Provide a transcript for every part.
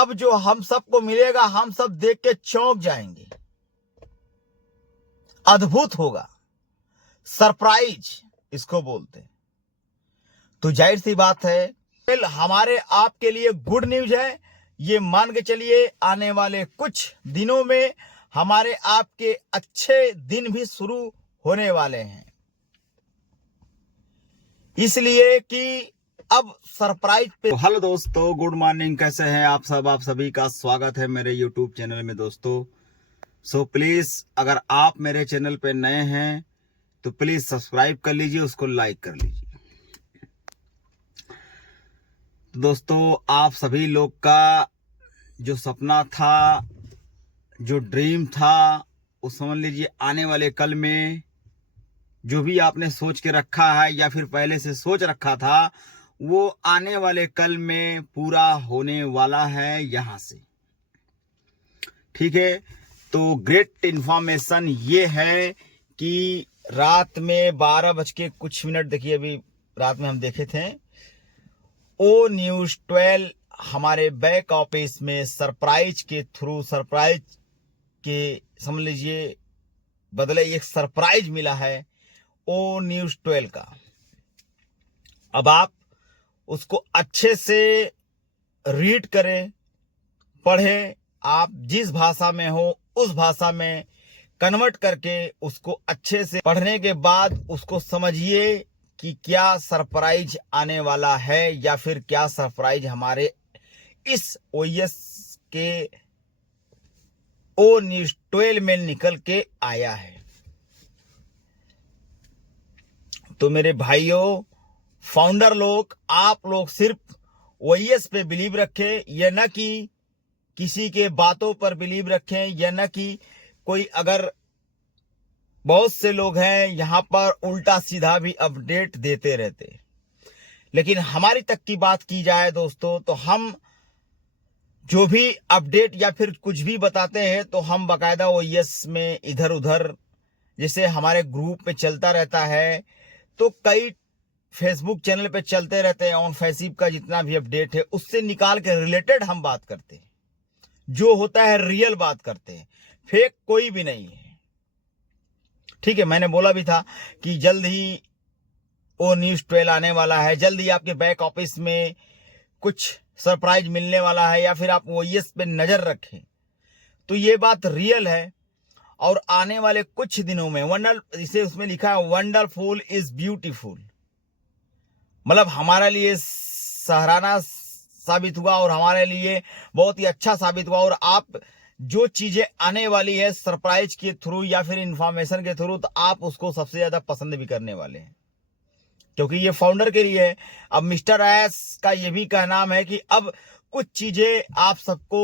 अब जो हम सबको मिलेगा, हम सब देख के चौंक जाएंगे, अद्भुत होगा। सरप्राइज इसको बोलते हैं। तो जाहिर सी बात है, हमारे आपके लिए गुड न्यूज है। ये मान के चलिए, आने वाले कुछ दिनों में हमारे आपके अच्छे दिन भी शुरू होने वाले हैं, इसलिए कि अब सरप्राइज पे। हेलो दोस्तों, गुड मॉर्निंग, कैसे हैं आप सब? आप सभी का स्वागत है मेरे यूट्यूब चैनल में दोस्तों। सो प्लीज, अगर आप मेरे चैनल पे नए हैं तो प्लीज सब्सक्राइब कर लीजिए, उसको लाइक कर लीजिए। दोस्तों, आप सभी लोग का जो सपना था, जो ड्रीम था, वो समझ लीजिए आने वाले कल में जो भी आपने सोच के रखा है या फिर पहले से सोच रखा था, वो आने वाले कल में पूरा होने वाला है यहां से। ठीक है, तो ग्रेट इंफॉर्मेशन ये है कि रात में 12 बज के कुछ मिनट, देखिए अभी रात में हम देखे थे, ओ न्यूज 12 हमारे बैक ऑफिस में सरप्राइज के थ्रू, सरप्राइज के समझ लीजिए बदले एक सरप्राइज मिला है ओ न्यूज 12 का। अब आप उसको अच्छे से रीड करें, पढ़ें, आप जिस भाषा में हो उस भाषा में कन्वर्ट करके उसको अच्छे से पढ़ने के बाद उसको समझिए कि क्या सरप्राइज आने वाला है या फिर क्या सरप्राइज हमारे इस ओएस के ओ न्यूज 12 में निकल के आया है। तो मेरे भाइयों, फाउंडर लोग, आप लोग सिर्फ ओएस पे बिलीव रखें, यह न कि किसी के बातों पर बिलीव रखें, यह न कि कोई, अगर बहुत से लोग हैं यहां पर उल्टा सीधा भी अपडेट देते रहते, लेकिन हमारी तक की बात की जाए दोस्तों, तो हम जो भी अपडेट या फिर कुछ भी बताते हैं तो हम बाकायदा ओएस में इधर उधर, जैसे हमारे ग्रुप में चलता रहता है, तो कई फेसबुक चैनल पे चलते रहते हैं, ऑन फैसिव का जितना भी अपडेट है उससे निकाल के रिलेटेड हम बात करते हैं, जो होता है रियल बात करते हैं, फेक कोई भी नहीं है। ठीक है, मैंने बोला भी था कि जल्द ही ओ न्यूज 12 आने वाला है, जल्द ही आपके बैक ऑफिस में कुछ सरप्राइज मिलने वाला है, या फिर आप ओएस पे नजर रखें। तो ये बात रियल है, और आने वाले कुछ दिनों में इसे उसमें लिखा है वंडरफुल इज ब्यूटीफुल, मतलब हमारे लिए सराहना साबित हुआ और हमारे लिए बहुत ही अच्छा साबित हुआ। और आप जो चीजें आने वाली है सरप्राइज के थ्रू या फिर इंफॉर्मेशन के थ्रू, तो आप उसको सबसे ज्यादा पसंद भी करने वाले हैं, क्योंकि ये फाउंडर के लिए है। अब मिस्टर एस का ये भी कहना है कि अब कुछ चीजें आप सबको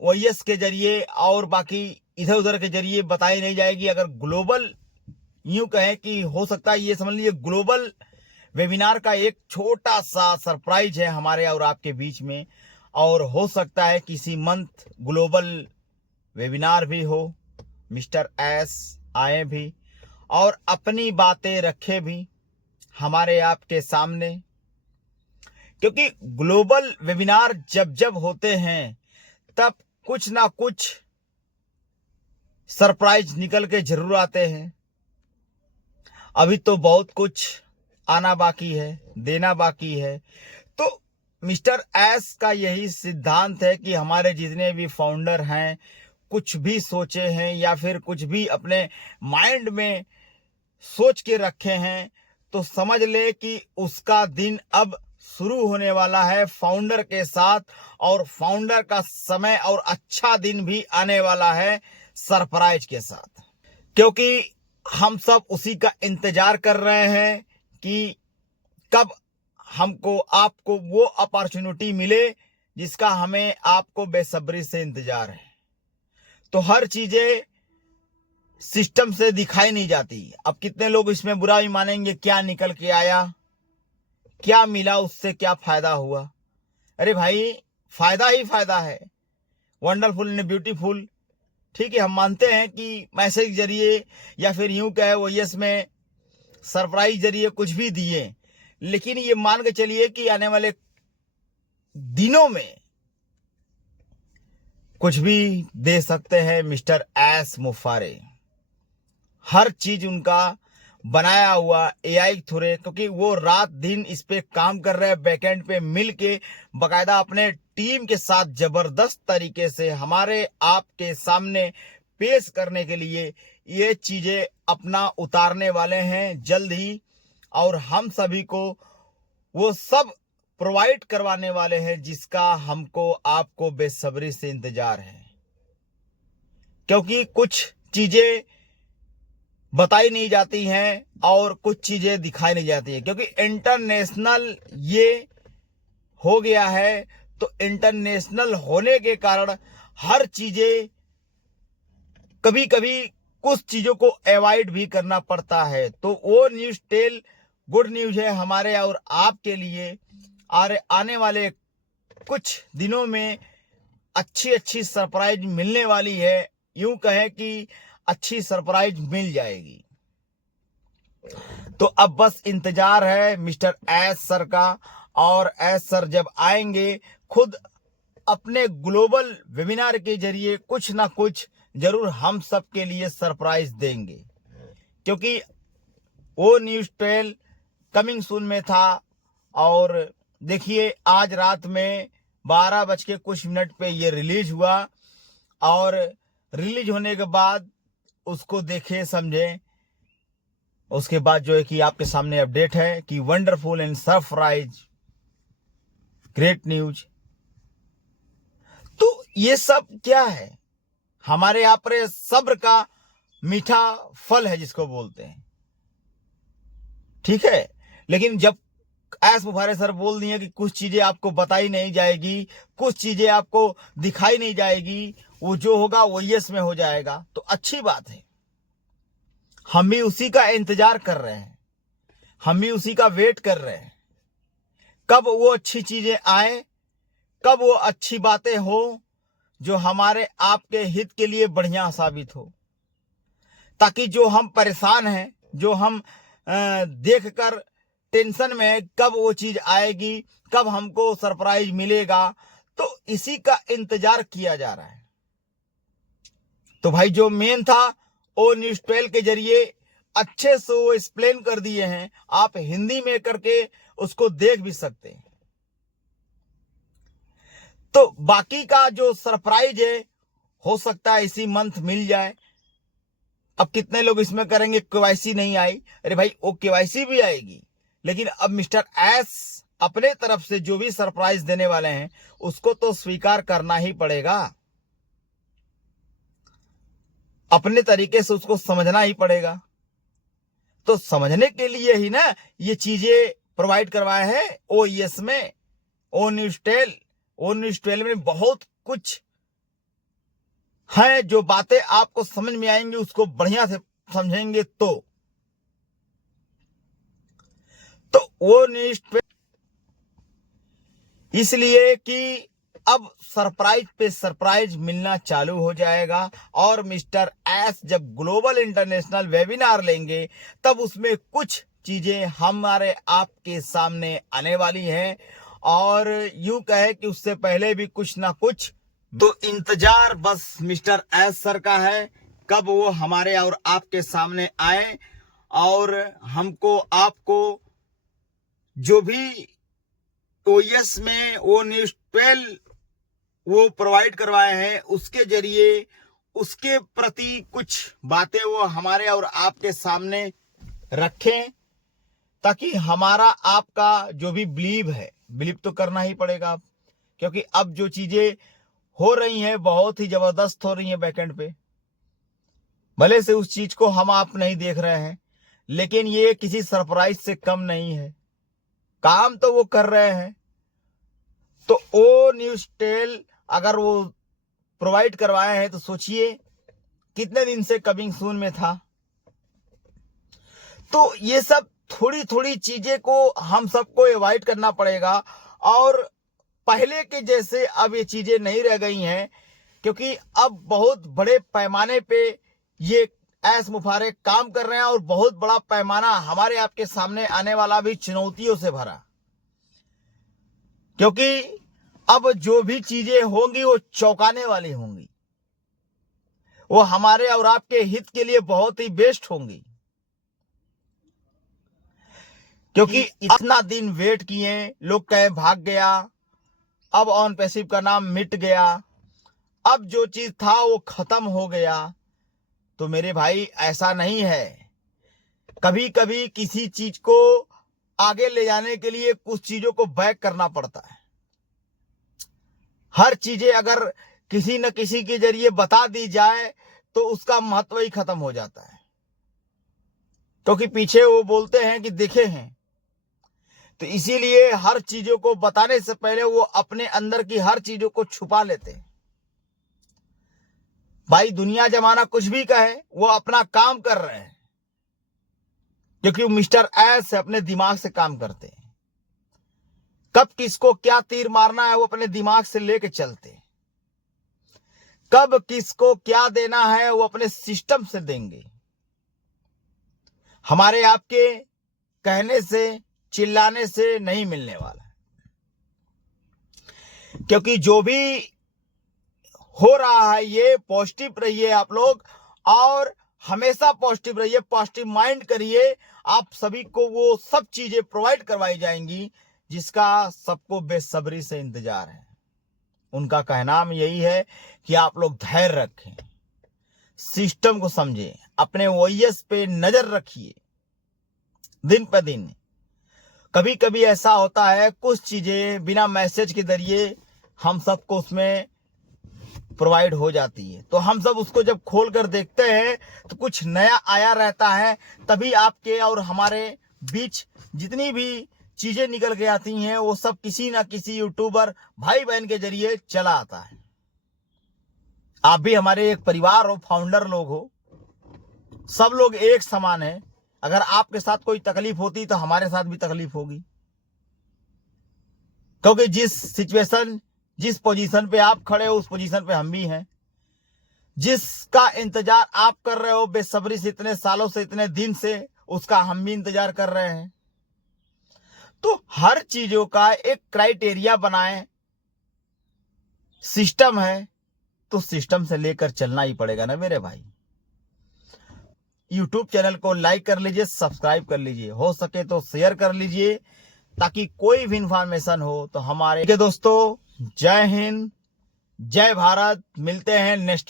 ओएस के जरिए और बाकी इधर उधर के जरिए बताई नहीं जाएगी। अगर ग्लोबल यूं कहें कि हो सकता है, ये समझ लीजिए ग्लोबल वेबिनार का एक छोटा सा सरप्राइज है हमारे और आपके बीच में, और हो सकता है किसी मंथ ग्लोबल वेबिनार भी हो, मिस्टर एस आए भी और अपनी बातें रखे भी हमारे आपके सामने, क्योंकि ग्लोबल वेबिनार जब जब होते हैं तब कुछ ना कुछ सरप्राइज निकल के जरूर आते हैं। अभी तो बहुत कुछ आना बाकी है, देना बाकी है। तो मिस्टर एस का यही सिद्धांत है कि हमारे जितने भी फाउंडर हैं, कुछ भी सोचे हैं या फिर कुछ भी अपने माइंड में सोच के रखे हैं, तो समझ ले कि उसका दिन अब शुरू होने वाला है फाउंडर के साथ, और फाउंडर का समय और अच्छा दिन भी आने वाला है सरप्राइज के साथ, क्योंकि हम सब उसी का इंतजार कर रहे हैं कि कब हमको आपको वो अपॉर्चुनिटी मिले जिसका हमें आपको बेसब्री से इंतजार है। तो हर चीजें सिस्टम से दिखाई नहीं जाती। अब कितने लोग इसमें बुरा भी मानेंगे, क्या निकल के आया, क्या मिला, उससे क्या फायदा हुआ। अरे भाई, फायदा ही फायदा है, वंडरफुल एंड ब्यूटीफुल। ठीक है, हम मानते हैं कि मैसेज जरिए या फिर यूं कहे ओएस में सरप्राइज जरिए कुछ भी दिए, लेकिन ये मान के चलिए कि आने वाले दिनों में कुछ भी दे सकते हैं मिस्टर एस मुफारे। हर चीज उनका बनाया हुआ एआई थ्रू, क्योंकि वो रात दिन इस पे काम कर रहे हैं, बैकएंड पे मिल के बाकायदा अपने टीम के साथ जबरदस्त तरीके से हमारे आपके सामने पेश करने के लिए ये चीजें अपना उतारने वाले हैं जल्द ही, और हम सभी को वो सब प्रोवाइड करवाने वाले हैं जिसका हमको आपको बेसब्री से इंतजार है। क्योंकि कुछ चीजें बताई नहीं जाती हैं और कुछ चीजें दिखाई नहीं जाती हैं, क्योंकि इंटरनेशनल ये हो गया है। तो इंटरनेशनल होने के कारण हर चीजें कभी कभी कुछ चीजों को अवॉइड भी करना पड़ता है। तो वो न्यूज टेल गुड न्यूज है हमारे और आपके लिए। आने वाले कुछ दिनों में अच्छी सरप्राइज मिलने वाली है। यूं कहें कि अच्छी सरप्राइज मिल जाएगी। तो अब बस इंतजार है मिस्टर एस सर का, और एस सर जब आएंगे खुद अपने ग्लोबल वेबिनार के जरिए कुछ ना कुछ जरूर हम सब के लिए सरप्राइज देंगे। क्योंकि वो न्यूज 12 कमिंग सून में था, और देखिए आज रात में 12 बज के कुछ मिनट पे ये रिलीज हुआ, और रिलीज होने के बाद उसको देखे समझे, उसके बाद जो है कि आपके सामने अपडेट है कि wonderful and surprise great news. तो ये सब क्या है? हमारे यहाँ पर सब्र का मीठा फल है जिसको बोलते हैं, ठीक है। लेकिन जब एस मुफारे सर बोल दिए कि कुछ चीजें आपको बताई नहीं जाएगी, कुछ चीजें आपको दिखाई नहीं जाएगी, वो जो होगा वो यस में हो जाएगा, तो अच्छी बात है। हम भी उसी का इंतजार कर रहे हैं, हम भी उसी का वेट कर रहे हैं, कब वो अच्छी चीजें आए, कब वो अच्छी बातें हो जो हमारे आपके हित के लिए बढ़िया साबित हो, ताकि जो हम परेशान हैं, जो हम देखकर टेंशन में है, कब वो चीज आएगी, कब हमको सरप्राइज मिलेगा, तो इसी का इंतजार किया जा रहा है। तो भाई जो मेन था वो न्यूज 12 के जरिए अच्छे से वो एक्सप्लेन कर दिए हैं, आप हिंदी में करके उसको देख भी सकते हैं। तो बाकी का जो सरप्राइज है हो सकता है इसी मंथ मिल जाए। अब कितने लोग इसमें करेंगे केवाईसी नहीं आई, अरे भाई वो केवाईसी भी आएगी, लेकिन अब मिस्टर एस अपने तरफ से जो भी सरप्राइज देने वाले हैं उसको तो स्वीकार करना ही पड़ेगा, अपने तरीके से उसको समझना ही पड़ेगा। तो समझने के लिए ही ना ये चीजें प्रोवाइड करवाए हैं ओईएस में, ओ न्यूज 12 में बहुत कुछ है जो बातें आपको समझ में आएंगी, उसको बढ़िया से समझेंगे तो वो न्यूज 12 इसलिए कि अब सरप्राइज पे सरप्राइज मिलना चालू हो जाएगा, और मिस्टर एस जब ग्लोबल इंटरनेशनल वेबिनार लेंगे तब उसमें कुछ चीजें हमारे आपके सामने आने वाली हैं, और यूं कहे कि उससे पहले भी कुछ ना कुछ। तो इंतजार बस मिस्टर एस सर का है, कब वो हमारे और आपके सामने आए और हमको आपको जो भी ओएस में वो न्यूज 12 वो प्रोवाइड करवाए हैं उसके जरिए उसके प्रति कुछ बातें वो हमारे और आपके सामने रखें, ताकि हमारा आपका जो भी बिलीव तो करना ही पड़ेगा अब, क्योंकि अब जो चीजें हो रही हैं बहुत ही जबरदस्त हो रही हैं बैकएंड पे। भले से उस चीज को हम आप नहीं देख रहे हैं, लेकिन ये किसी सरप्राइज से कम नहीं है, काम तो वो कर रहे हैं। तो ओ न्यूज 12 अगर वो प्रोवाइड करवाए हैं तो सोचिए कितने दिन से कमिंग सून में था। तो ये सब थोड़ी थोड़ी चीजें को हम सबको अवॉइड करना पड़ेगा, और पहले के जैसे अब ये चीजें नहीं रह गई हैं, क्योंकि अब बहुत बड़े पैमाने पे ये एस मुफारे काम कर रहे हैं, और बहुत बड़ा पैमाना हमारे आपके सामने आने वाला भी चुनौतियों से भरा, क्योंकि अब जो भी चीजें होंगी वो चौंकाने वाली होंगी, वो हमारे और आपके हित के लिए बहुत ही बेस्ट होंगी। क्योंकि इतना दिन वेट किए, लोग कहे भाग गया, अब ऑन पैसिव का नाम मिट गया, अब जो चीज था वो खत्म हो गया। तो मेरे भाई ऐसा नहीं है। कभी कभी किसी चीज को आगे ले जाने के लिए कुछ चीजों को बैक करना पड़ता है। हर चीजें अगर किसी न किसी के जरिए बता दी जाए तो उसका महत्व ही खत्म हो जाता है। क्योंकि पीछे वो बोलते हैं कि देखे हैं, तो इसीलिए हर चीजों को बताने से पहले वो अपने अंदर की हर चीजों को छुपा लेते हैं। भाई दुनिया जमाना कुछ भी कहे, वो अपना काम कर रहे हैं, क्योंकि वो मिस्टर एस अपने दिमाग से काम करते हैं। कब किसको क्या तीर मारना है वो अपने दिमाग से लेके चलते हैं। कब किसको क्या देना है वो अपने सिस्टम से देंगे। हमारे आपके कहने से, चिल्लाने से नहीं मिलने वाला। क्योंकि जो भी हो रहा है ये पॉजिटिव रहिए आप लोग, और हमेशा पॉजिटिव रहिए, पॉजिटिव माइंड करिए। आप सभी को वो सब चीजें प्रोवाइड करवाई जाएंगी जिसका सबको बेसब्री से इंतजार है। उनका कहना यही है कि आप लोग धैर्य रखें, सिस्टम को समझें, अपने ओएस पे नजर रखिए दिन पर दिन। कभी कभी ऐसा होता है कुछ चीजें बिना मैसेज के जरिए हम सबको उसमें प्रोवाइड हो जाती है, तो हम सब उसको जब खोल कर देखते हैं तो कुछ नया आया रहता है। तभी आपके और हमारे बीच जितनी भी चीजें निकल के आती हैं वो सब किसी ना किसी यूट्यूबर भाई बहन के जरिए चला आता है। आप भी हमारे एक परिवार हो, फाउंडर लोग हो, सब लोग एक समान है। अगर आपके साथ कोई तकलीफ होती तो हमारे साथ भी तकलीफ होगी। क्योंकि जिस पोजीशन पे आप खड़े हो उस पोजीशन पे हम भी हैं। जिसका इंतजार आप कर रहे हो बेसब्री से, इतने सालों से, इतने दिन से, उसका हम भी इंतजार कर रहे हैं। तो हर चीजों का एक क्राइटेरिया बनाएं। सिस्टम है तो सिस्टम से लेकर चलना ही पड़ेगा ना मेरे भाई। यूट्यूब चैनल को लाइक कर लीजिए, सब्सक्राइब कर लीजिए, हो सके तो शेयर कर लीजिए, ताकि कोई भी इंफॉर्मेशन हो तो हमारे दोस्तों। जय हिंद, जय भारत। मिलते हैं नेक्स्ट